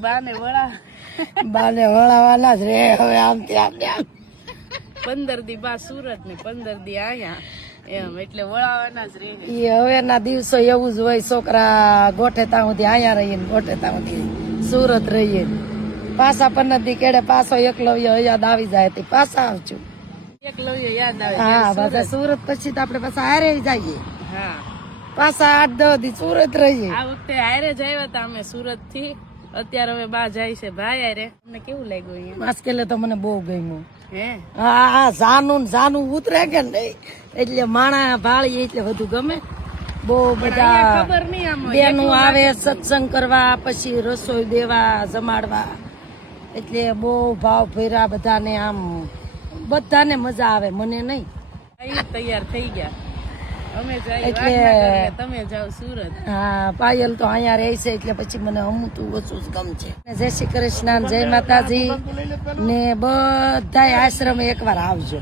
બાને વળા બાને વળાવાના જ રે હવે આમથી આમને આમ 15 દી બા સુરત ને 15 દી આયા એમ એટલે વળાવાના જ રે ઈ હવેના દિવસો એવું જ હોય છોકરા ગોઠે ત્યાં સુધી અહીંયા રહીએ ને ગોઠે ત્યાં સુધી સુરત રહીએ પાછા 15 દી કેડે પાછો એકલવ્ય યાદ આવી જાય તે પાછા આવજો એકલવ્ય યાદ આવે હા પાછા સુરત પછી તો આપણે પાછા હારે જઈએ હા પાછા 8-10 દી સુરત રહીએ આ વખતે હારે જ આવ્યા હતા અમે સુરત થી અત્યારે હવે બા જાય છે ભાઈ હારે તમને કેવું લાગ્યું અહીંયા માસ્કેલે તો મને બહુ ગમ્યું હે હા જાનું ઉતરે કે નહીં એટલે માણા ભાળી એટલે બધું ગમે બહુ બધા ખબર નહીં આમ બેનું આવે સત્સંગ કરવા પછી રસોઈ દેવા જમાડવા એટલે બહુ ભાવ ફેરા બધાને આમ બધાને મજા આવે મને નહીં તૈયાર થઈ ગયા અમે જઈએ એટલે તમે જાઓ સુરત હા પાયલ તો અહીંયા રહે છે એટલે પછી મને અમુતું ઓછું જ ગમશે જય શ્રી કૃષ્ણ જય માતાજી ને બધા આશ્રમ એકવાર આવજો